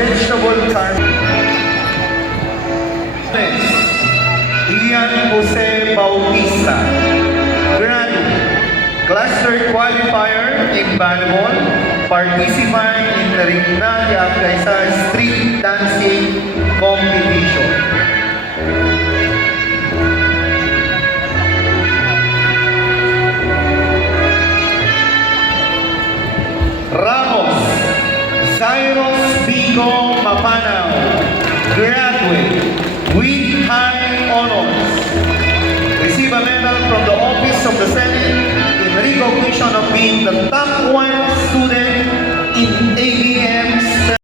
vegetable curry. Ian Jose Bautista, graduate, class 3rd qualifier in volleyball, participant in the Rinnalia Quezon Street Dancing Competition. Ramos, Cyrus Pico Mapanaw, graduate with high honors. Receive a medal from the Office of the Senate in recognition of being the top 1 student